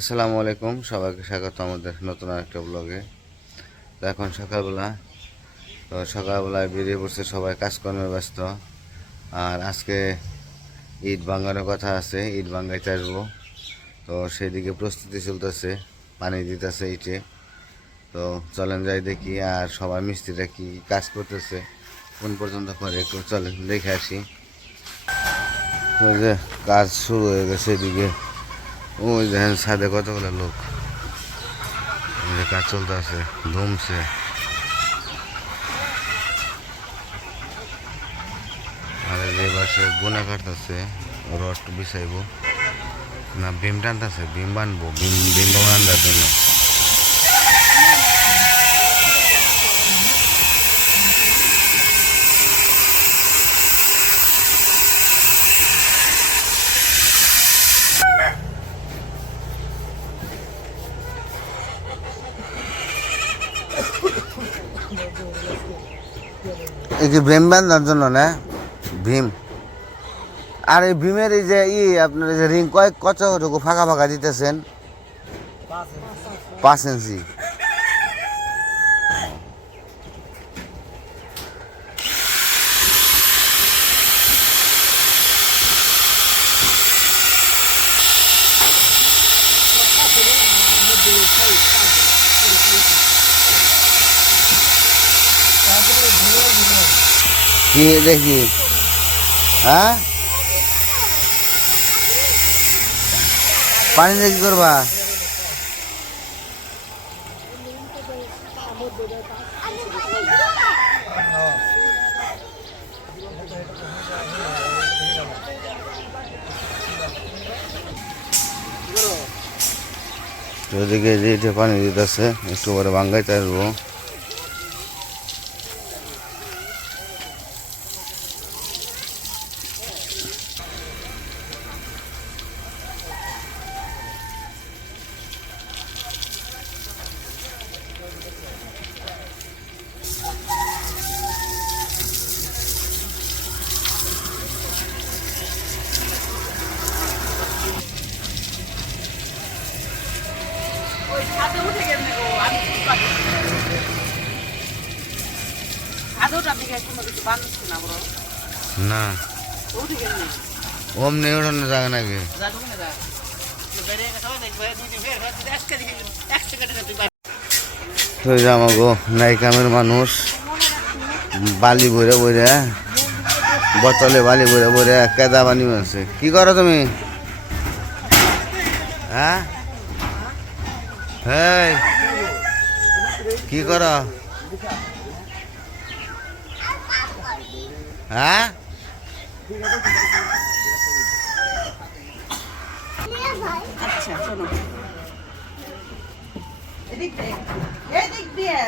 আসসালামু আলাইকুম, সবাইকে স্বাগত আমাদের নতুন একটা ব্লগে। তো এখন সকালবেলা, তো সকালবেলায় বেরিয়ে পড়ছে সবাই কাজকর্মে ব্যস্ত। আর আজকে ইট ভাঙানোর কথা আছে, ইট ভাঙাইতে আসবো। তো সেদিকে প্রস্তুতি চলতেছে, পানি দিতেছে ইটে। তো চলেন যাই দেখি আর সবাই মিস্ত্রিরা কি কাজ করতেছে, কোন পর্যন্ত করে একটু চলেন দেখে আসি। তো যে কাজ শুরু হয়ে গেছে এদিকে, ওই দেখেন ছাদে কতগুলো লোক, কাজ চলতে আছে, ধুমছে। আর যে পাশে গুনা কাটতেছে, রড বিছাইব না, বিম টানতেছে, বিম বানবো, বিম বানানোর জন্য। এই যে ভীম বান্ধার জন্য না, ভীম। আর এই ভীমের এই যে আপনার যে রিং কতটুকু ফাঁকা ফাঁকা দিতেছেন? 5 ইঞ্চি। কি দেখি, হ্যাঁ পানি দেখি করবা? ওদিকে যে পানি দিতেছে, একটু করে ভাঙ্গাইতে আসবো। না ওমনি ওঠানো জায়গা নাকি? আমাগো নাইকামের মানুষ বালি বইরে বইরে, বোতলে বালি বইরে বইরে কেদা বানি আছে। কি করো তুমি? হ্যাঁ এই কি করো? হ্যাঁ আচ্ছা শোনো, এদিক দিয়ে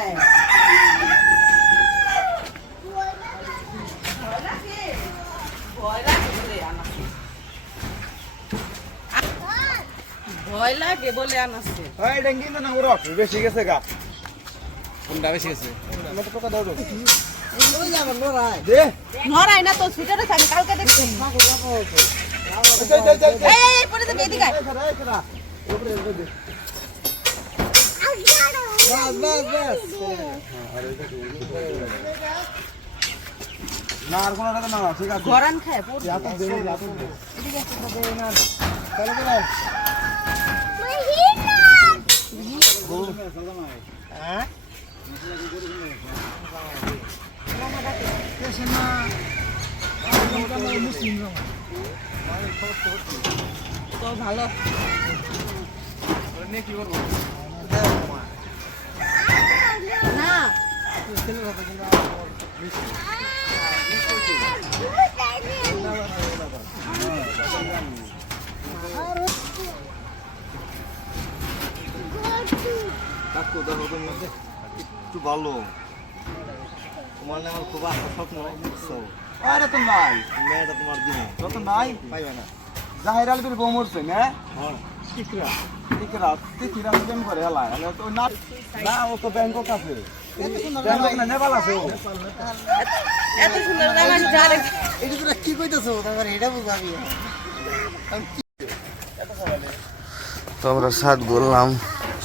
ভয় লাগে বলে আনাচ্ছে। বেশি গেছে গা, কোনটা বেশি গেছে? নড়াই না তো, ছুটে রেখে আমি কালকে দেখছি। এই পড়ে যাবে, এদিকে আয়। না আর কোনটা না, ঠিক আছে। গরান খায় পড়ে। এদিকে একটু দে না, চলো চলো। হ্যাঁ তো ভালো কি করবো না, একটু ভালো। তোমার না আমার খুব আশা স্বপ্ন বুঝছো? আরে তো নাই, মেয়েটা তোমার দিনে যত নাই পাইবে না। জাহির আলবির বউ মরছে না? হ্যাঁ টিকরা টিকরা টিকরা প্রেম করে হেলা তো না, না ও তো ব্যাংকক আছে, ব্যাংকক না নেপাল আছে। ও এত সুন্দর জামা জারে এটা তোরা কি কইতেছো? তোমার এটা বুঝাবি তো আমরা সাত ঘুরলাম,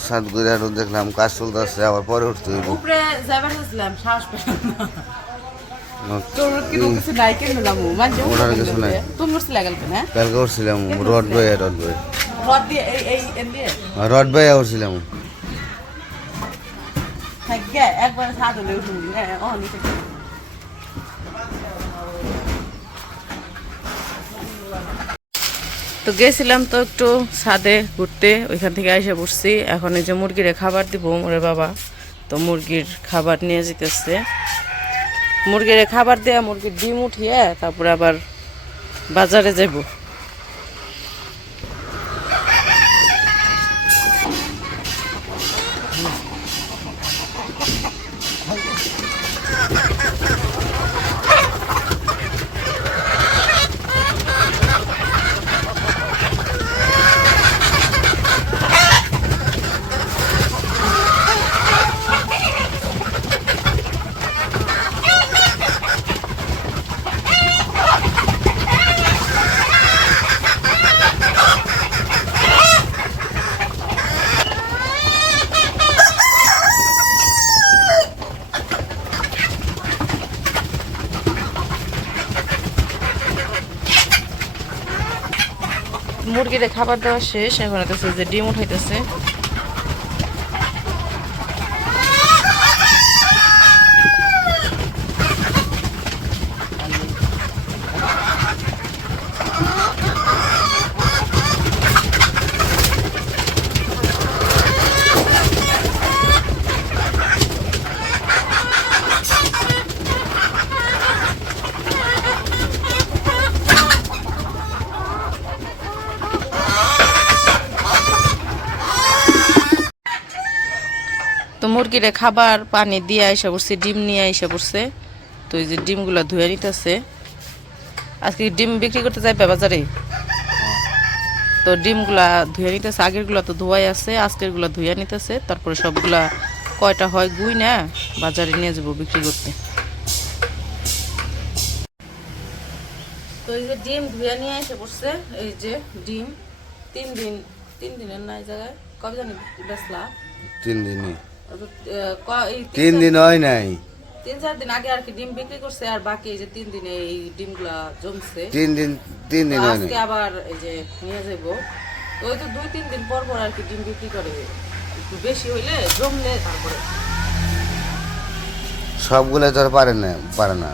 সাত ঘুরে আরো দেখলাম কাজ চলতেছে, আবার পরে উঠতে হইব। উপরে যাবার হচ্ছিলাম সাহস পেলাম না। তোর কি কিছু নাই কেন যাবো মানে ওঠার কিছু নাই। তুমি উঠছি লাগাল না কালকে উঠছিলাম রড বয়ে রড দিয়ে এই এন দিয়ে রড বয়ে উঠছিলাম। থাকে একবার সাত হলে উঠুন হ্যাঁ ও নিতে তো গেছিলাম তো একটু ছাদে ঘুরতে, ওইখান থেকে এসে বসছি। এখন এই যে মুরগিরে খাবার দিব মোরে বাবা, তো মুরগির খাবার নিয়ে যেতেছে। মুরগিরে খাবার দেয়া মুরগির ডিম উঠিয়ে তারপরে আবার বাজারে যাব। মুরগিরে খাবার দেওয়া শেষ, এখন হইতেছে যে ডিম উঠাইতেছে। তো মুরগিরে খাবার পানি দিয়ে আইসা পড়ছে, ডিম নিয়ে আইসা পড়ছে। তো এই যে ডিমগুলো ধুয়ে নিতেছে। আজকে ডিম বিক্রি করতে যাইবে বাজারে, তো ডিমগুলা ধুয়ে নিতেছে। আগেরগুলো তো ধোয়াই আছে, আজকেরগুলো ধুয়ে নিতেছে। তারপরে সবগুলা কয়টা হয় গুই না বাজারে নিয়ে যাবো বিক্রি করতে। তো এই যে ডিম ধুয়ে নিয়ে এসে পড়ছে। এই যে ডিম 3 দিনের নাই জায়গায় কবে জানি বেসলা 3 দিনই, এই 3 দিন হয় নাই, 3-4 দিন আগে আর কি ডিম বিক্রি করছে। আর বাকি এই যে 3 দিনে এই ডিমগুলা জমছে। 3 দিন হয় আজকে নাই। আবার এই যে নিয়ে যাবো। তো ওই তো 2-3 দিন পর পর আর কি ডিম বিক্রি করে, একটু বেশি হইলে জমলে তারপরে সবগুলো তো আর পারে না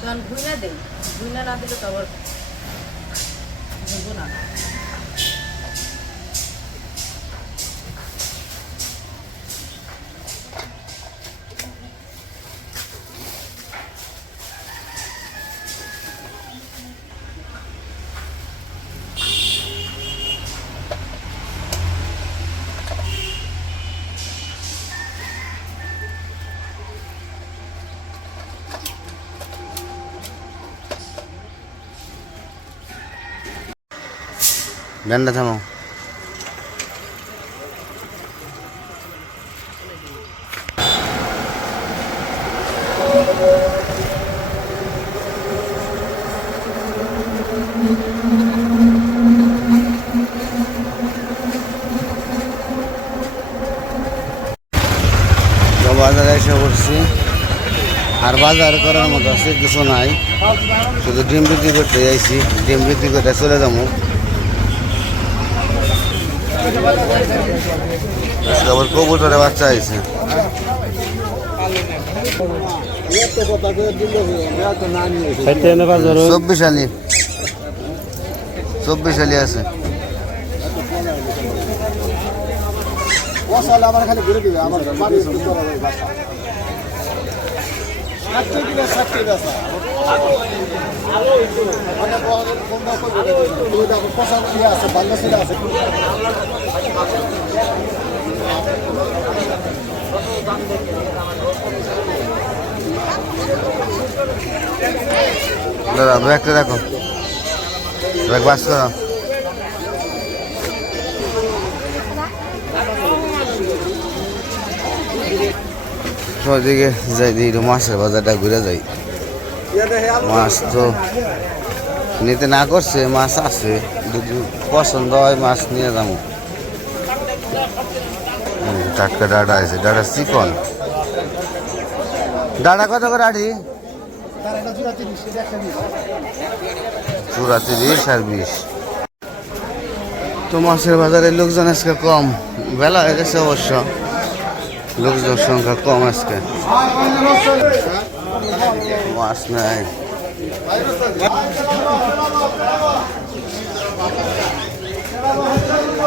তখন ঘুইনা দেয়, ঘুইনা না দিলে তো আবার জমবো না। ডান্ডা থামাও। বাজারে এসে পড়ছি, আর বাজার করার মতো আছে কিছু নাই, শুধু ডিম বিক্রি করতে যাইছি। ডিম বিক্রি করতে চলে যাবো। আবার কবুতরের বাচ্চা হয়েছে। 24 আলি আছে। আমার খালি ঘুরে দিবে আমার বাড়ি দাদা ব্যাগটা রাখো, ব্যাগ বাস করো। ওইদিকে যাই দিই, মাছের বাজারটা ঘুরে যাই। মাছ তো নিতে না করছে, মাছ আছে, যদি পছন্দ হয় মাছ নিয়ে যাবো। টাটকা ডাটা আছে, ডাটা চিকন। ডাটা কত করে আড়ি? চূড়া 30 আর 20। তো মাছের বাজারে লোকজন আজকে কম, বেলা হয়ে গেছে অবশ্য, লোকজন সংখ্যা কম আজকে, মাছ নাই।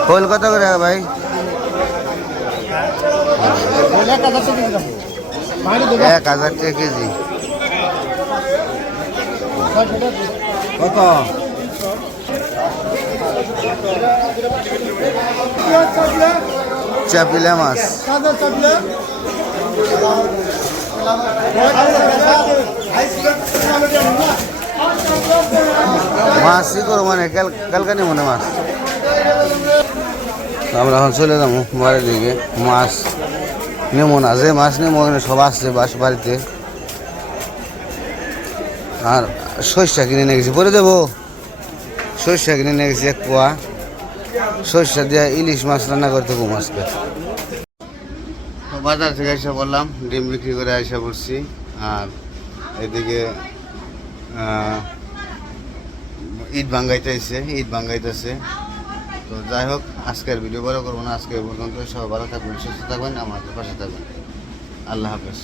খোল কত করে ভাই? 1000 টাকা কেজি। কত? চাপিলা মাছ, মাছই করো মানে কালকানি মনে মাছ। আমরা এখন চলে যাবো বাড়ির দিকে, মাছ নেমো না, যে মাছ নেমো সব আসছে বাড়িতে। আর সরিষা কিনে নিয়ে গেছি, পরে দেবো। সরিষা কিনে নিয়ে গেছি 1 পোয়া, সরিষা দিয়ে ইলিশ মাছ রান্না করতে গো মাছকে। বাজার থেকে এসে বললাম, ডিম বিক্রি করে এসে পড়ছি। আর এদিকে ইট ভাঙ্গাইতেছে। তো যাই হোক, আজকের ভিডিও বড় করবো না, আজকে পর্যন্ত। সবাই ভালো থাকবেন, সুস্থ থাকবেন, আমাদের পাশে থাকবেন। আল্লাহ হাফেজ।